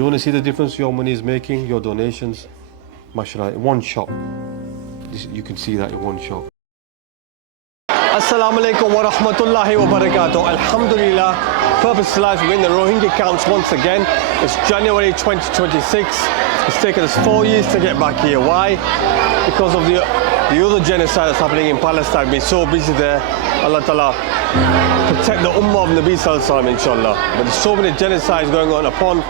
You want to see the difference your money is making, your donations? MashaAllah, in one shot. You can see that in one shot. Assalamu alaikum wa rahmatullahi wa barakatuh. Alhamdulillah, Purpose Life, we're in the Rohingya Camps once again. It's January 2026. It's taken us 4 years to get back here. Why? Because of the other genocide that's happening in Palestine. We've been so busy there. Allah Ta'ala protect the Ummah of Nabi Sallallahu Alaihi Wasallam, inshallah. But there's so many genocides going on upon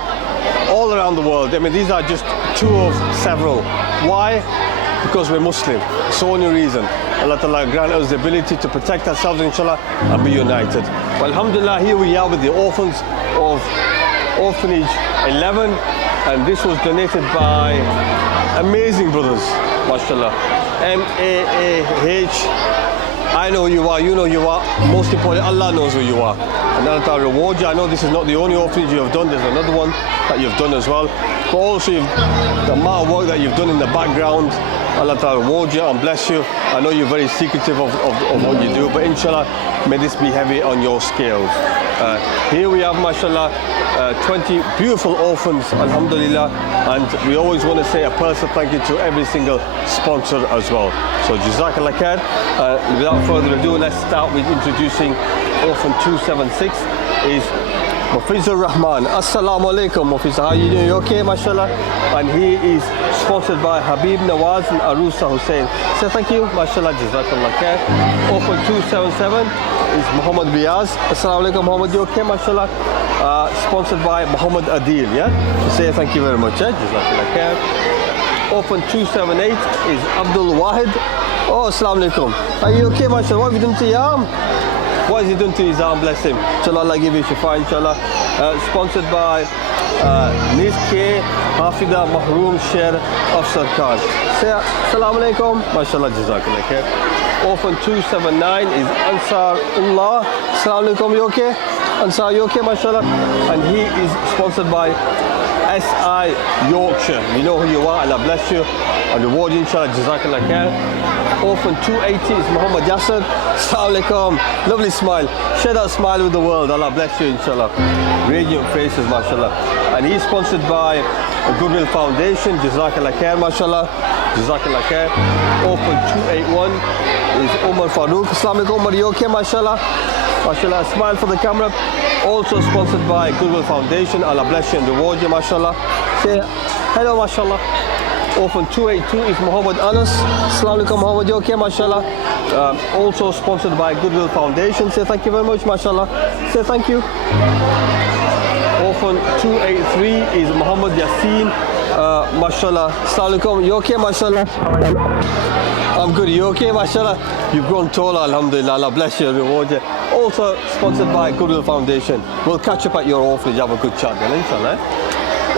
all around the world. I mean, these are just two of several. Why? Because we're Muslim. It's the only reason. Allah Ta'ala grant us the ability to protect ourselves, inshallah, and be united. Well, alhamdulillah, here we are with the orphans of Orphanage 11, and this was donated by amazing brothers, mashallah. M-A-A-H. I know who you are, you know who you are. Most importantly, Allah knows who you are. And Allah Ta'ala reward you. I know this is not the only orphanage you have done. There's another one that you've done as well. But also the amount of work that you've done in the background, Allah Ta'ala reward you and bless you. I know you're very secretive of what you do, but inshallah, may this be heavy on your scales. Here we have, mashallah, 20 beautiful orphans, alhamdulillah, and we always want to say a personal thank you to every single sponsor as well. So Jazakallah khair. Without further ado, let's start with introducing Orphan 276 is Mufizur Rahman. Assalamu alaikum, Mufiz. How are you doing? You okay, mashallah? And he is sponsored by Habib Nawaz and Arusa Hussein. So thank you, mashallah, Jazakallah khair. Orphan 277 is Muhammad Riaz. Assalamu alaikum, Muhammad. You okay, mashallah? Sponsored by Muhammad Adil, yeah? Say thank you very much, Jazakallah khair. Orphan 278 is Abdul Wahid. Oh, assalamu alaikum. Are you okay, mashallah? What have you done to your arm? What has he done to his arm? Bless him. Inshallah, Allah give you shifa, inshallah. Sponsored by Nis K, Hafida Mahroom Sher of Sarkar. Say assalamu alaikum. MashaAllah, Jazakallah khair. Orphan 279 is Ansar Ullah. Assalamu alaikum, you okay? Ansar, you okay, mashallah? And he is sponsored by SI Yorkshire. You know who you are, Allah bless you. And reward you, inshallah, Jazakallah khair. Orphan 280 is Muhammad Yasser. Assalamu alaikum. Lovely smile. Share that smile with the world. Allah bless you, inshallah. Radiant faces, mashallah. And he's sponsored by the Goodwill Foundation. Jazakallah khair, mashallah. Jazakallah khair. Orphan 281 is Umar Farooq. Assalamu alaikum, Umar. You okay, mashallah? MashaAllah, smile for the camera. Also sponsored by Goodwill Foundation. Allah bless you and reward you, mashallah. Say hello, mashallah. Orphan 282 is Muhammad Anas. Assalamu alaikum, Muhammad. You okay, mashallah? Also sponsored by Goodwill Foundation. Say thank you very much, mashallah. Say thank you. Orphan 283 is Muhammad Yassin. Mashallah. Assalamu alaikum. You okay, mashallah? I'm good. You okay, mashallah? You've grown taller, alhamdulillah. Allah bless you and reward you. Also sponsored by Goodwill Foundation. We'll catch up at your orphanage. Have a good chat then, inshallah.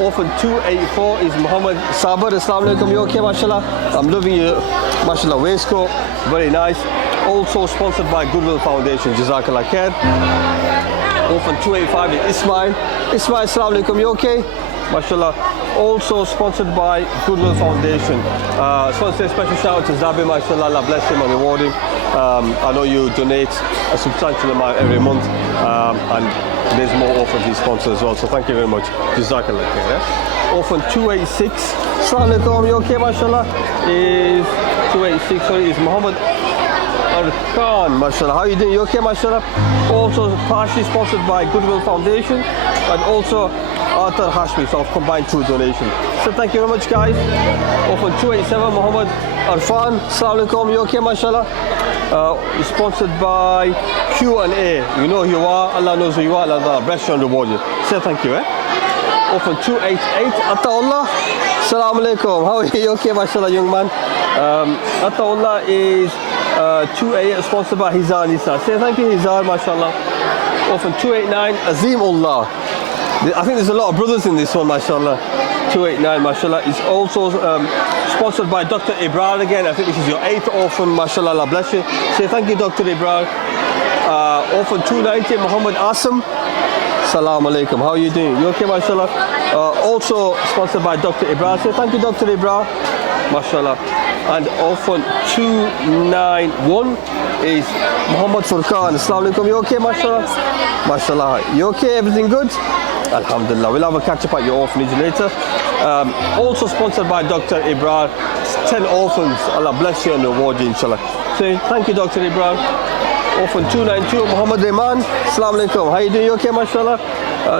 Orphan 284 is Muhammad Sabar. Assalamu alaikum. You okay, mashallah? I'm loving you, mashallah, waistcoat. Very nice. Also sponsored by Goodwill Foundation. Jazakallah khair. Orphan 285 is Ismail. Ismail, assalamu alaikum. You okay? Mashallah. Also sponsored by Goodwill Foundation. I just want to say a special shout out to Zabi, mashallah, Allah bless him and reward him. I know you donate a substantial amount every month, and there's more orphans he sponsors as well, so thank you very much. Jazakallah khair. Orphan 286. Assalamu alaikum, you okay, mashallah? Is 286, sorry, is Muhammad Arkan, mashallah. How are you doing? You okay, mashallah? Also partially sponsored by Goodwill Foundation and also Arthur Hashmi, so I've combined two donations. So thank you very much, guys. Orphan 287, Muhammad Arfan. Assalamu alaikum, you okay, mashallah? Sponsored by Q&A. You know who you are, Allah knows who you are, Allah bless you and reward you. Say thank you, Orphan 288, Attaullah. Assalamu alaikum, how are you? Okay, mashallah, young man. Attaullah is 288, sponsored by Hizar Nisa. Say thank you, Hizar, mashallah. Orphan 289, Azimullah. I think there's a lot of brothers in this one, mashallah. 289, mashallah. It's also sponsored by Dr. Ibrar again. I think this is your 8th orphan, mashallah, Allah bless you. Say thank you, Dr. Ibrar. Orphan 290, Muhammad Asim. Assalamu alaikum, how are you doing? You okay, mashallah? Also sponsored by Dr. Ibrar. Say thank you, Dr. Ibrar, mashallah. And Orphan 291 is Muhammad Furqan. Assalamu alaikum, you okay, mashallah? Mashallah. You okay, everything good? Alhamdulillah. We'll have a catch up at your orphanage later. Also sponsored by Dr. Ibrahim. 10 orphans. Allah bless you and reward you, inshallah. So thank you, Dr. Ibrahim. Orphan 292, Muhammad Rehman. Assalamu alaikum. How are you doing? You okay, mashallah?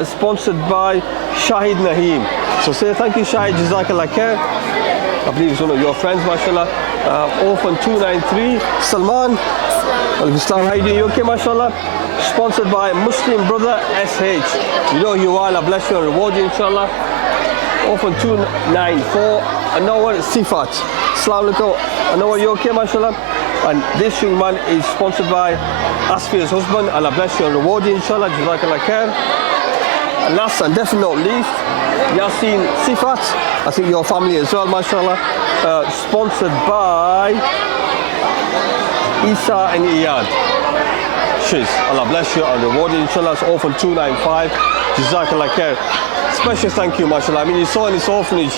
Sponsored by Shahid Naheem. So say thank you, Shahid. Jazakallah khair. I believe it's one of your friends, mashallah. Orphan 293, Salman. Islam, how are you doing? You okay, mashallah? Sponsored by Muslim Brother SH. You know who you are. Allah bless you and reward you, inshallah. Orphan 294, Anwar Sifat. Assalamu alaikum. Anwar, you okay, mashallah? And this young man is sponsored by Asfia's husband. Allah bless you and reward you, inshallah. Jazakallah khair. And last and definitely not least, Yasin Sifat. I think your family as well, mashallah. Sponsored by Isa and Iyad. Shiz. Allah bless you and reward you, inshallah. It's Orphan 295. Jazakallah khair. Special thank you, mashallah. I mean, you saw in this orphanage,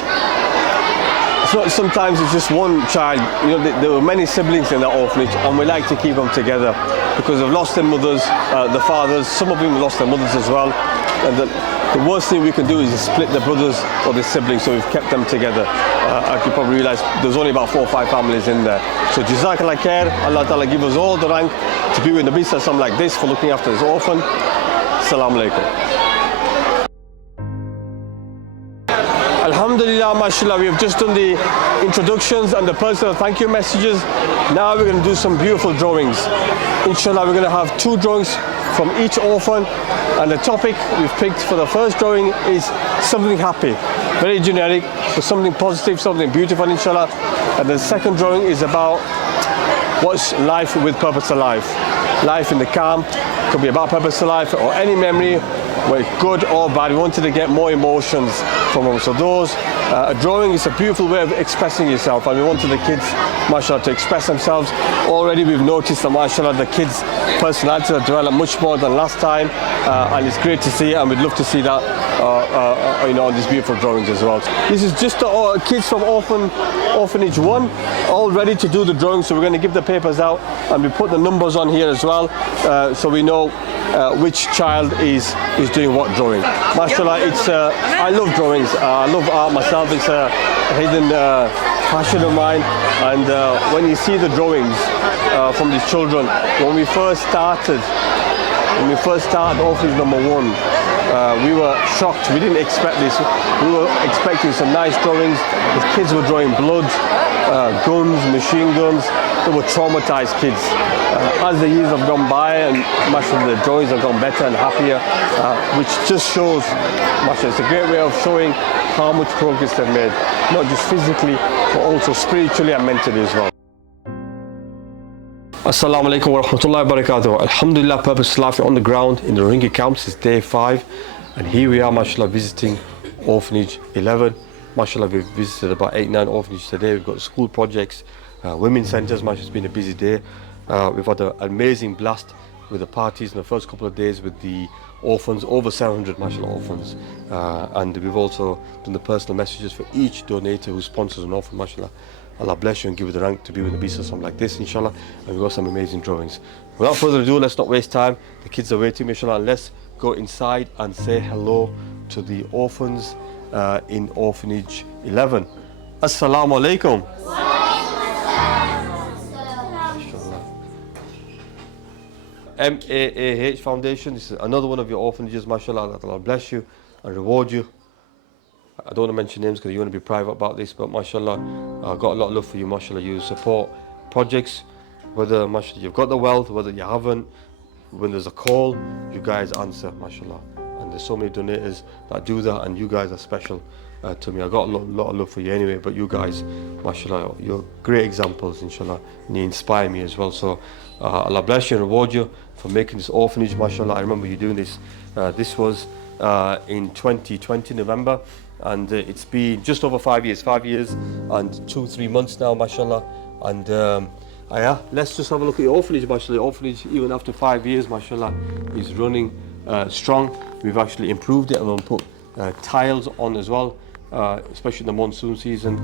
sometimes it's just one child. You know, there were many siblings in that orphanage, and we like to keep them together because they've lost their mothers, the fathers. Some of them lost their mothers as well. And the worst thing we can do is split the brothers or the siblings, so we've kept them together. As you probably realise, there's only about 4 or 5 families in there. So Jazakallah khair, Allah Ta'ala give us all the rank to be with Nabi Sallallahu like this for looking after his orphan. Assalamu alaikum. Alhamdulillah, mashallah, we have just done the introductions and the personal thank you messages. Now we're going to do some beautiful drawings. Inshallah, we're going to have 2 drawings from each orphan, and the topic we've picked for the first drawing is something happy. Very generic, but something positive, something beautiful, inshallah. And the second drawing is about what's life with purpose of life. Life in the camp could be about purpose of life or any memory, whether good or bad. We wanted to get more emotions from them. So those, a drawing is a beautiful way of expressing yourself, and we wanted the kids, mashallah, to express themselves. Already we've noticed that, mashallah, the kids' personalities have developed much more than last time, and it's great to see, and we'd love to see that you know, on these beautiful drawings as well. This is just the kids from Orphanage 1, all ready to do the drawings, so we're going to give the papers out, and we put the numbers on here as well, so we know which child is doing what drawing. Mashallah, it's I love drawings. I love art myself. It's a hidden passion of mine. And when you see the drawings from these children, when we first started Orphanage number 1, we were shocked. We didn't expect this. We were expecting some nice drawings. The kids were drawing blood, guns, machine guns. They were traumatized kids. As the years have gone by, and mashallah, the drawings have gone better and happier, which just shows, mashallah, it's a great way of showing how much progress they've made, not just physically, but also spiritually and mentally as well. Assalamu alaikum wa rahmatullahi wa barakatuh. Alhamdulillah, Purpose Life on the ground in the Rohingya Camps is day 5, and here we are, mashallah, visiting Orphanage 11. Mashallah, we've visited about 8-9 orphanages today. We've got school projects, women's centres. Mashallah, it's been a busy day. We've had an amazing blast with the parties in the first couple of days with the orphans, over 700 mashallah orphans, and we've also done the personal messages for each donator who sponsors an orphan, mashallah. Allah bless you and give you the rank to be with Nabi Sallallahu like this, inshallah. And we've got some amazing drawings. Without further ado, let's not waste time. The kids are waiting, inshallah, and let's go inside and say hello to the orphans in Orphanage 11. Assalamu alaikum. MAAH Foundation, this is another one of your orphanages, mashallah. Allah bless you and reward you. I don't want to mention names because you want to be private about this, but mashallah, I've got a lot of love for you, mashallah. You support projects, whether mashallah you've got the wealth, whether you haven't. When there's a call, you guys answer, mashallah. And there's so many donators that do that, and you guys are special to me. I got a lot of love for you anyway, but you guys, mashallah, you're great examples, inshallah, and you inspire me as well. So Allah bless you and reward you for making this orphanage, mashallah. I remember you doing this. This was in 2020 November, and it's been just over 5 years and 2-3 months now, mashallah. And yeah, let's just have a look at your orphanage, mashallah. Your orphanage, even after 5 years, mashallah, is running strong. We've actually improved it and we'll put tiles on as well, especially in the monsoon season.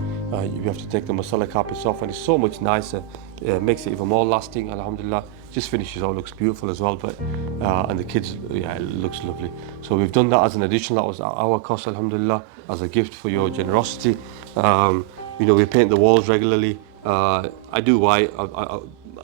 You have to take the masala carpets off, and it's so much nicer. It makes it even more lasting, alhamdulillah. just finished, so it looks beautiful as well. But and the kids, yeah, it looks lovely. So we've done that as an addition. That was at our cost, alhamdulillah, as a gift for your generosity. You know, we paint the walls regularly. I do white.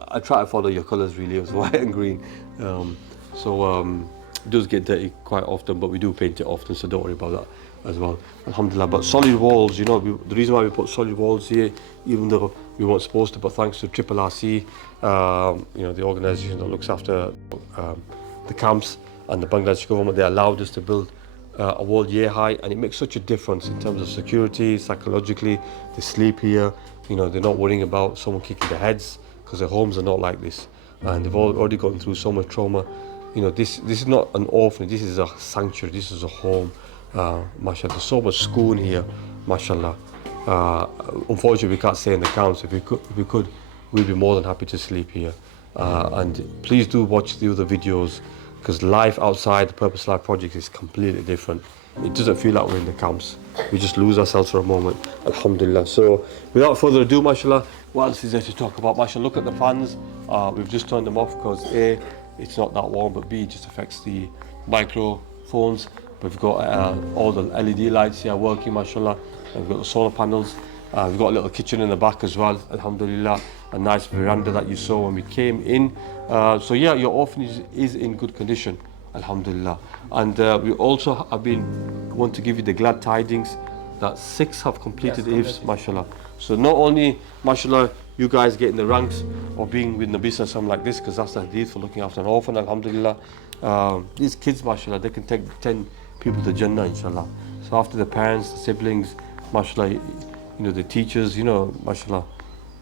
I try to follow your colours really, as white and green. It does get dirty quite often, but we do paint it often, so don't worry about that as well. Alhamdulillah. But solid walls, you know, the reason why we put solid walls here, even though we weren't supposed to, but thanks to Triple RC, you know, the organisation that looks after the camps and the Bangladesh government, they allowed us to build a wall year high, and it makes such a difference in terms of security, psychologically. They sleep here, you know, they're not worrying about someone kicking their heads, because their homes are not like this, and they've already gone through so much trauma. You know, this is not an orphanage, this is a sanctuary, this is a home. Mashallah, there's so much school in here, mashallah. Unfortunately, we can't stay in the camps. If we could, we'd be more than happy to sleep here. And please do watch the other videos, because life outside the Purpose Life Project is completely different. It doesn't feel like we're in the camps. We just lose ourselves for a moment, alhamdulillah. So without further ado, mashallah, what else is there to talk about? Mashallah, look at the fans. We've just turned them off because A, it's not that warm, but B, it just affects the microphones. We've got all the LED lights here working, mashallah. We've got the solar panels. We've got a little kitchen in the back as well, alhamdulillah. A nice veranda that you saw when we came in. So yeah, your orphanage is in good condition, alhamdulillah. And we also want to give you the glad tidings that 6 have completed ifs, mashallah. So not only, mashallah, you guys getting the ranks of being with Nabi Sallallahu like this, because that's the hadith for looking after an orphan, alhamdulillah. These kids, mashallah, they can take 10 people to Jannah, inshallah. So after the parents, the siblings, mashallah, you know, the teachers, you know, mashallah,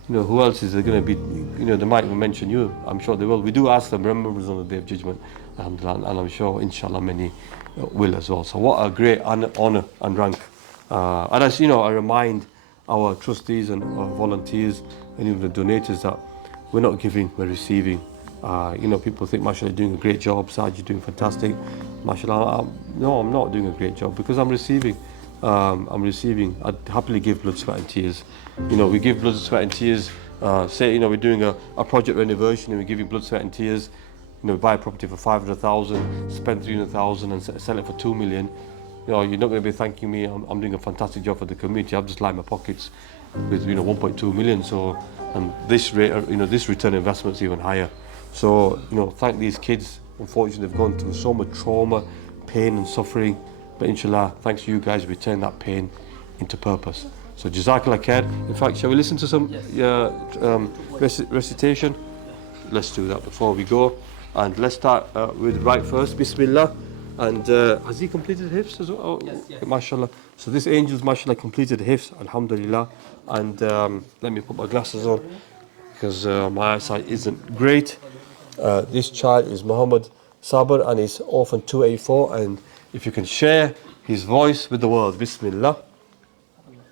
you know, who else is there going to be, you know, they might even mention you. I'm sure they will. We do ask them, remember us on the Day of Judgment, alhamdulillah, and I'm sure, inshallah, many will as well. So what a great honor and rank. And as you know, I remind our trustees and our volunteers and even the donators that we're not giving, we're receiving. You know, people think, mashallah, you're doing a great job, Saj, you're doing fantastic. Mashallah, no, I'm not doing a great job because I'm receiving. I'd happily give blood, sweat and tears. You know, we give blood, sweat and tears. Say, you know, we're doing a project renovation and we're giving blood, sweat and tears. You know, buy a property for 500,000, spend 300,000 and sell it for 2 million. You know, you're not going to be thanking me. I'm doing a fantastic job for the community. I've just lined my pockets with, you know, 1.2 million. So, and this rate, you know, this return investment is even higher. So, you know, thank these kids. Unfortunately, they've gone through so much trauma, pain and suffering. But inshallah, thanks to you guys, we turn that pain into purpose. So Jazakallah khair. In fact, shall we listen to some recitation? Let's do that before we go. And let's start with right first. Bismillah. And has he completed hifz as well? Oh, yes. Mashallah. So this angel's mashallah completed hifz, alhamdulillah. And let me put my glasses on because my eyesight isn't great. This child is Muhammad Sabr and he's orphan 284. And if you can share his voice with the world. Bismillah.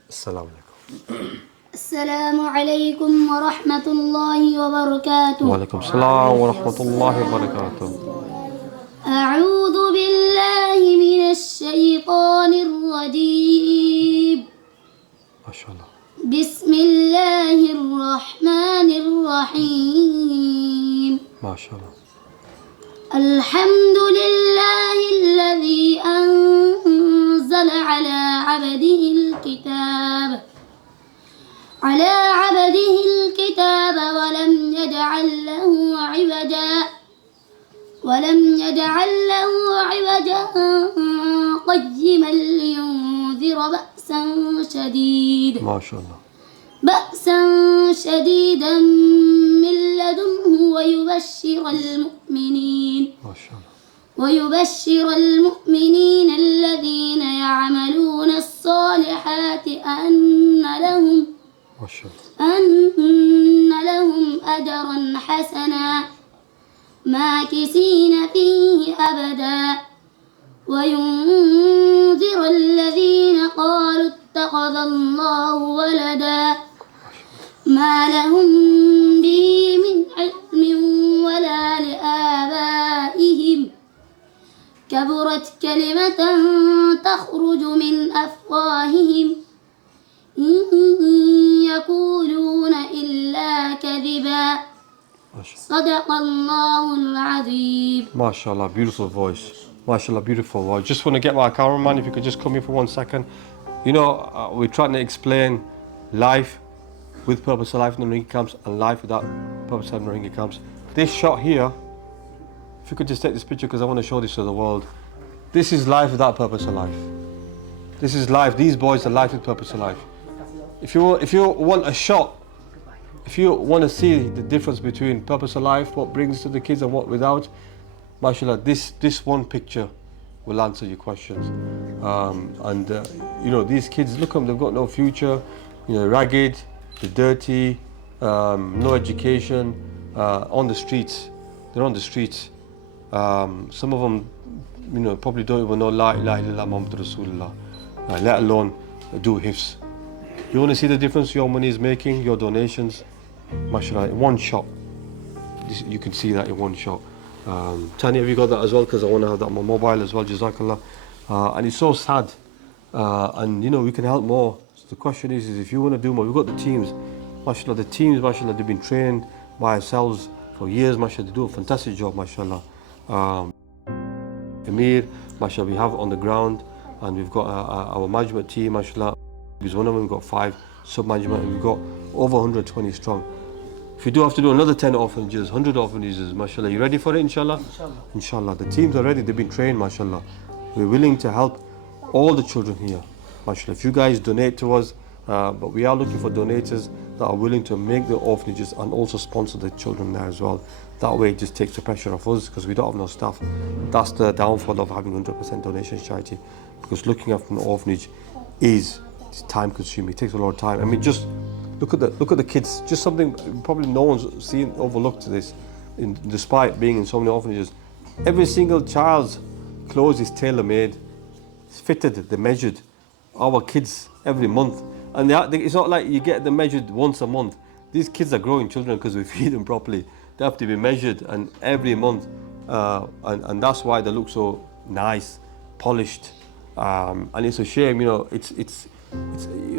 Assalamu alaikum. Assalamu alaikum wa rahmatullahi wa barakatuh. Wa alaikum salam wa rahmatullahi wa barakatuh. أعوذ بالله من الشيطان الرجيم. ما شاء الله. بسم الله الرحمن الرحيم. ما شاء الله. الحمد لله الذي أنزل على عبده الكتاب ولم يجعل له عوجا قيما لينذر ما شاء الله. بأسا شديدا من لدنه ويبشر المؤمنين الذين يعملون الصالحات أن لهم أجرا حسنا ماكثين فيه أبدا وينذر الذين قالوا اتخذ الله ولدا ما لهم به من علم ولا لآبائهم كبرت كلمة تخرج من أفواههم إن يقولون إلا كذبا صدق الله العظيم. MashaAllah, beautiful voice. MashaAllah, beautiful voice. Just want to get my cameraman, if you could just come here for 1 second. You know, we're trying to explain life with purpose of life in the Rohingya camps and life without purpose of life in the Rohingya camps. This shot here, if you could just take this picture because I want to show this to the world. This is life without purpose of life. This is life. These boys are life with purpose of life. If you want a shot, if you want to see the difference between purpose of life, what brings to the kids and what without, mashallah, this one picture will answer your questions. You know, these kids, look at them, they've got no future, you know, ragged, they're dirty, no education, on the streets. They're on the streets. Some of them, you know, probably don't even know La ilaha illallah Muhammad Rasulullah, let alone do hifz. You want to see the difference your money is making, your donations, mashallah, in one shot. You can see that in one shot. Tanya, have you got that as well? Because I want to have that on my mobile as well, Jazakallah. And it's so sad. And you know, we can help more. So the question is if you want to do more, we've got the teams. MashaAllah, the teams, mashallah, they've been trained by ourselves for years, mashallah, they do a fantastic job, mashallah. Ameen, mashallah, we have on the ground, and we've got our management team, mashallah. Because one of them, we've got 5 sub-management, and we've got over 120 strong. If you do have to do another 10 orphanages, 100 orphanages, mashallah, you ready for it, inshallah? Inshallah. Inshallah. The teams are ready, they've been trained, mashallah. We're willing to help all the children here, mashallah. If you guys donate to us, but we are looking for donators that are willing to make the orphanages and also sponsor the children there as well. That way it just takes the pressure off us because we don't have no staff. That's the downfall of having 100% donations charity, because looking after an orphanage is time consuming, it takes a lot of time. I mean, just look at the kids, just something probably no one's seen, overlooked this, despite being in so many orphanages. Every single child's clothes is tailor-made, it's fitted, they're measured. Our kids every month, and it's not like you get them measured once a month. These kids are growing children because we feed them properly. They have to be measured, and every month, and that's why they look so nice, polished. And it's a shame, you know.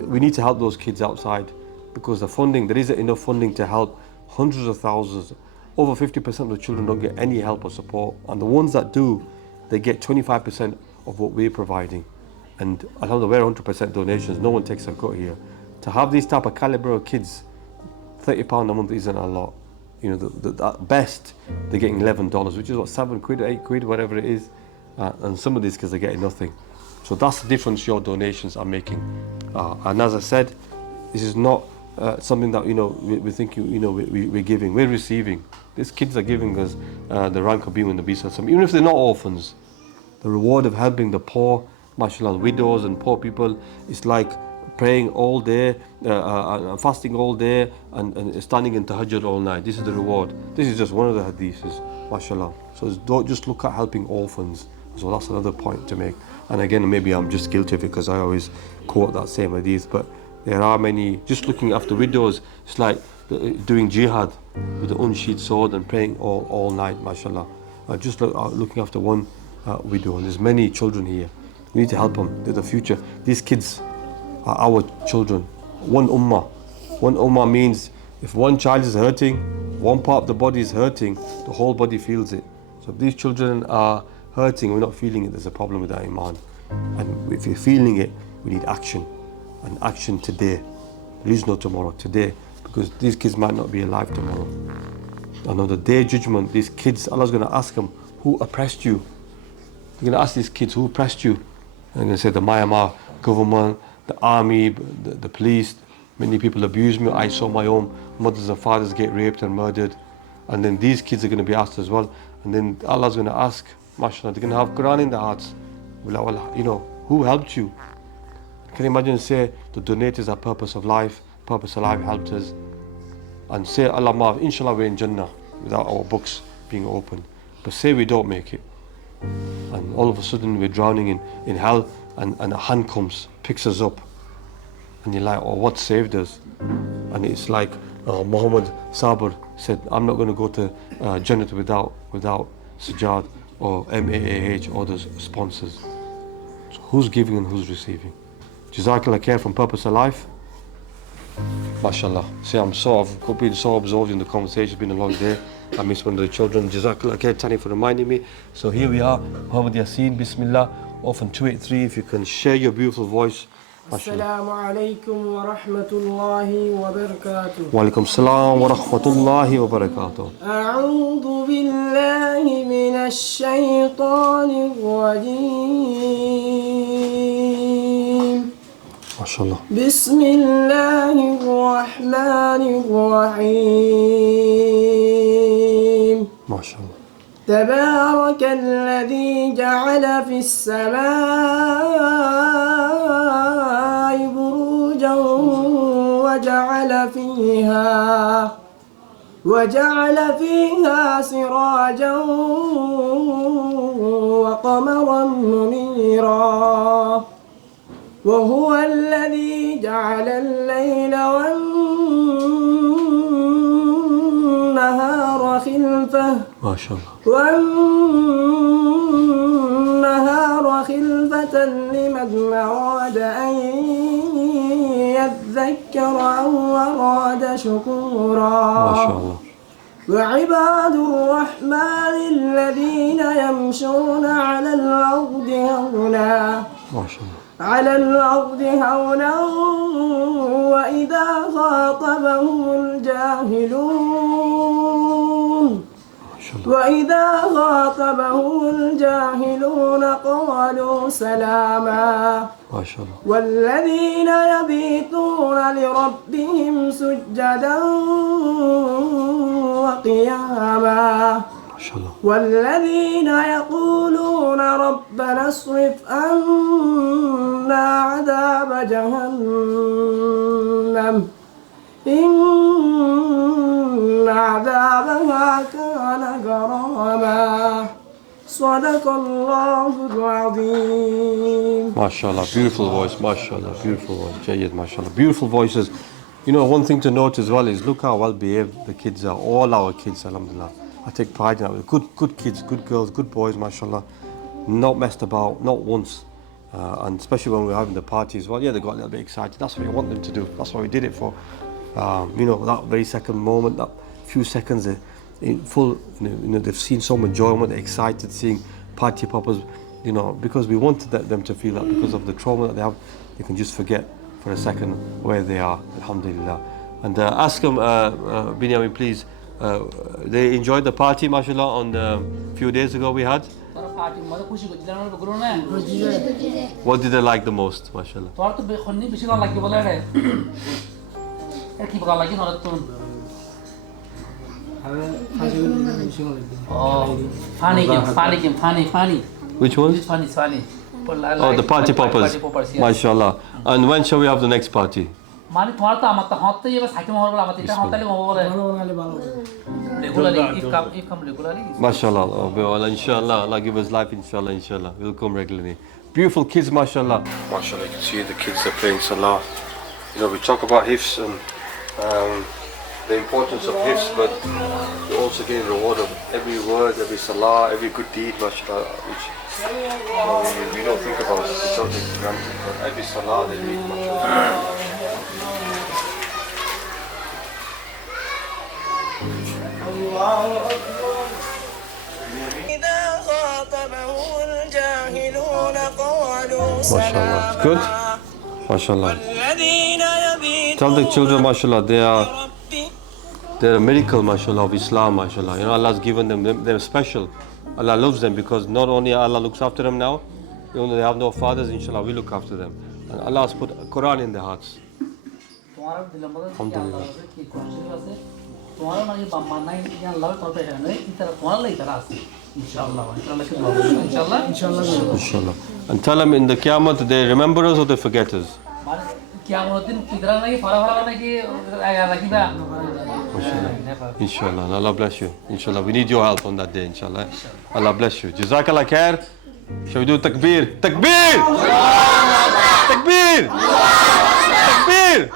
We need to help those kids outside, because the funding, there isn't enough funding to help hundreds of thousands. Over 50% of the children don't get any help or support, and the ones that do, they get 25% of what we're providing. And alhamdulillah, we're 100% donations, no one takes a cut here. To have these type of caliber of kids, £30 a month isn't a lot. You know, at best, they're getting $11, which is what, 7 quid, 8 quid, whatever it is. And some of these kids are getting nothing. So that's the difference your donations are making. And as I said, this is not something that, you know, we think, you know, we're giving, we're receiving. These kids are giving us the rank of being in the Nabi Sallallahu Alaihi Wasallam. Even if they're not orphans, the reward of helping the poor, mashallah, widows and poor people, is like praying all day, fasting all day, and standing in tahajjud all night. This is the reward. This is just one of the hadiths, mashallah. So don't just look at helping orphans. So that's another point to make. And again, maybe I'm just guilty of it because I always quote that same hadith, but there are many, just looking after widows, it's like doing jihad with the unsheathed sword and praying all night, mashallah. Just looking after one widow, and there's many children here. We need to help them. They're the future. These kids are our children. One ummah. One ummah means if one child is hurting, one part of the body is hurting, the whole body feels it. So if these children are hurting, we're not feeling it, there's a problem with our iman. And if we're feeling it, we need action. And action today. There is no tomorrow, today. Because these kids might not be alive tomorrow. And on the day of judgment, these kids, Allah's going to ask them, who oppressed you? They're going to ask these kids, who oppressed you? And they're going to say, the Myanmar government, the army, the police. Many people abuse me. I saw my own mothers and fathers get raped and murdered. And then these kids are going to be asked as well. And then Allah's going to ask, mashallah, they're going to have Qur'an in their hearts. Well, you know, who helped you? Can you imagine, say, the donators are purpose of life helped us. And say, Allah maaf, inshallah we're in Jannah without our books being open. But say we don't make it. And all of a sudden we're drowning in hell, and a hand comes, picks us up. And you're like, oh, what saved us? And it's like Muhammad Sabr said, I'm not going to go to Jannah without Sajjad or MAAH or those sponsors. So who's giving and who's receiving? Jazakallah khair from Purpose of Life. MashaAllah. See, I've been so absorbed in the conversation. It's been a long day. I missed one of the children. Jazakallah khair, Tani, for reminding me. So here we are, Muhammad Yassin, Bismillah, Orphan 283. If you can share your beautiful voice. السلام عليكم ورحمة الله وبركاته. Wa alaikum salam wa rahmatullahi wa barakatuh. أعوذ بالله من الشيطان الرجيم. MashaAllah. بسم الله الرحمن الرحيم. MashaAllah. تبارك الذي جعل في السماء بروجا وجعل فيها سراجا وقمرا منيرا وهو الذي جعل الليل والنهار خلفة والنهار خلفة لمن أراد أن يذكر أو أراد شكورا. ما شاء الله. وعباد الرحمن الذين يمشون على الأرض هونا وإذا خاطبهم الجاهلون قالوا سلاما. ما شاء الله. والذين يبيتون لربهم سجدا وقياما. والذين يقولون ربنا اصرف عنا عذاب جهنم إن عذابها كان غراما. صدق الله العظيم. MashaAllah, beautiful voice, MashaAllah, beautiful voice, Jayyid, MashaAllah, beautiful voices. You know, one thing to note as well is look how well behaved the kids are, all our kids, alhamdulillah. I take pride in that. Good kids, good girls, good boys, MashaAllah. Not messed about, not once. And especially when we're having the party as well. Yeah, they got a little bit excited. That's what we want them to do. That's what we did it for. You know, that very second moment, that few seconds, in full, you know, they've seen some enjoyment, they're excited seeing party poppers, you know, because we wanted them to feel that because of the trauma that they have, they can just forget for a second where they are, alhamdulillah. And ask them, Binyamin, please, they enjoyed the party, mashallah, on the few days ago we had. What did they like the most, mashallah? Funny. Which one? Funny. Oh, the party poppers. Yes. MashaAllah. And when shall we have the next party? MashaAllah. Oh, well, inshallah. Allah give us life, inshallah. We'll come regularly. Beautiful kids, MashaAllah. MashaAllah, you can see the kids are playing salah. You know, we talk about hifz and the importance of hifz, but you're also getting reward of every word, every salah, every good deed, MashaAllah, which we don't think about it, we don't take for granted, but every salah they read, MashaAllah. MashaAllah, good? MashaAllah. Tell the children, MashaAllah, they're a miracle, MashaAllah, of Islam, MashaAllah. You know, Allah's given them, they're special. Allah loves them because not only Allah looks after them now, even though they have no fathers, inshallah, we look after them. And Allah has put Qur'an in their hearts. Alhamdulillah. Inshallah. And tell them in the Qiyamah, they remember us or they forget us? Inshallah. Allah bless you. Inshallah. We need your help on that day, inshallah. Allah bless you. Jazakallah khair. Shall we do takbir? Takbir! Takbir! Takbir!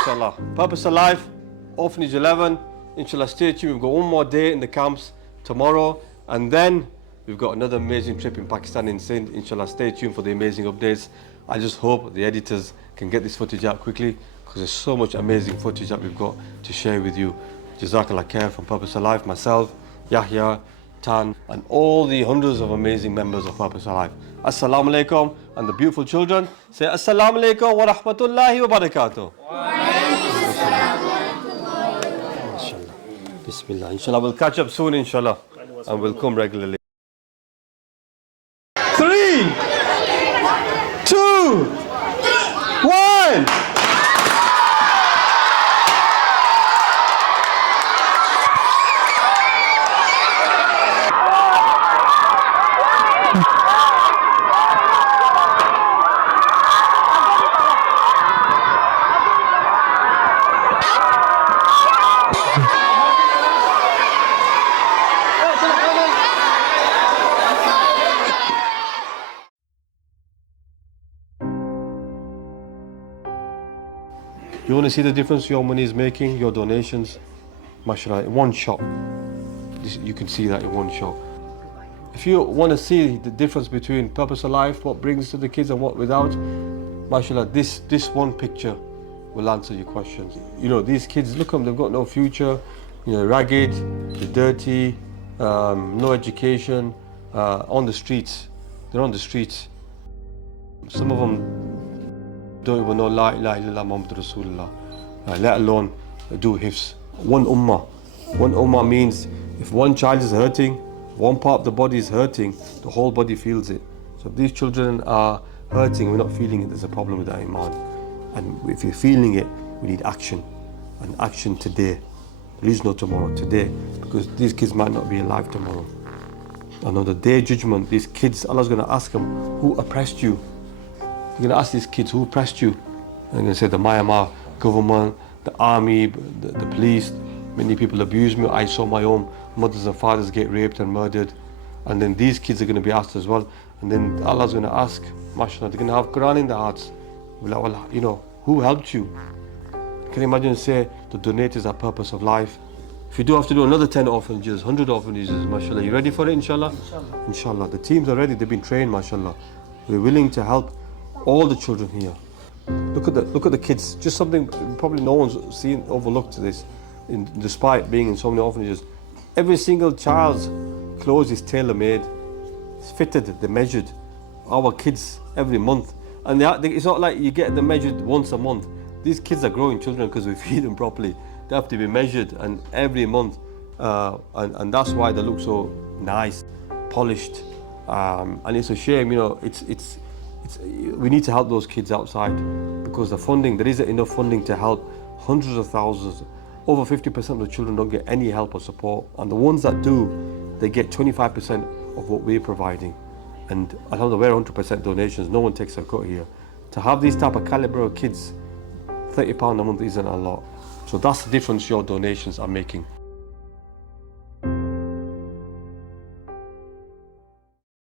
Inshallah. Purpose of life, Orphanage 11. Inshallah, stay tuned. We've got one more day in the camps tomorrow. And then we've got another amazing trip in Pakistan in Sindh. Inshallah, stay tuned for the amazing updates. I just hope the editors can get this footage out quickly. because there's so much amazing footage that we've got to share with you. Jazakallah Khair from Purpose of Life, myself, Yahya, Tan, and all the hundreds of amazing members of Purpose of Life. Assalamu alaikum, and the beautiful children say Assalamu alaikum wa rahmatullahi wa barakatuh. Bismillah. Inshallah, we'll catch up soon, inshallah, and we'll come regularly. 3, 2, 1. You want to see the difference your money is making, your donations? MashaAllah, in one shot. You can see that in one shot. If you want to see the difference between Purpose of Life, what brings to the kids and what without, MashaAllah, this one picture will answer your questions. You know, these kids, look at them, they've got no future, you know, ragged, they're dirty, no education, on the streets. They're on the streets. Some of them don't even know La ilaha illallah Muhammad Rasulullah, let alone do hifz. One ummah means if one child is hurting, one part of the body is hurting, the whole body feels it. So if these children are hurting, we're not feeling it, there's a problem with our iman. And if you're feeling it, we need action, and action today. There is no tomorrow, today, because these kids might not be alive tomorrow. And on the day of judgment, these kids, Allah's going to ask them, who oppressed you? You're going to ask these kids, who oppressed you? And they're going to say, the Myanmar government, the army, the police. Many people abused me. I saw my own mothers and fathers get raped and murdered. And then these kids are going to be asked as well. And then Allah's going to ask, mashallah, they're going to have Qur'an in their hearts. Well, you know, who helped you? Can you imagine, say, the donators are Purpose of Life? If you do have to do another 10 orphanages, 100 orphanages, mashallah, you ready for it, inshallah? Inshallah. Inshallah. The teams are ready, they've been trained, mashallah. We're willing to help all the children here. Look at the kids. Just something probably no one's seen, overlooked this, despite being in so many orphanages. Every single child's clothes is tailor-made, it's fitted, they're measured. Our kids every month, and it's not like you get them measured once a month. These kids are growing children because we feed them properly. They have to be measured, and every month, and that's why they look so nice, polished. And it's a shame, you know. We need to help those kids outside, because the funding, there isn't enough funding to help hundreds of thousands. Over 50% of the children don't get any help or support, and the ones that do, they get 25% of what we're providing. And alhamdulillah, we're 100% donations, no one takes a cut here. To have these type of caliber of kids, £30 a month isn't a lot. So that's the difference your donations are making.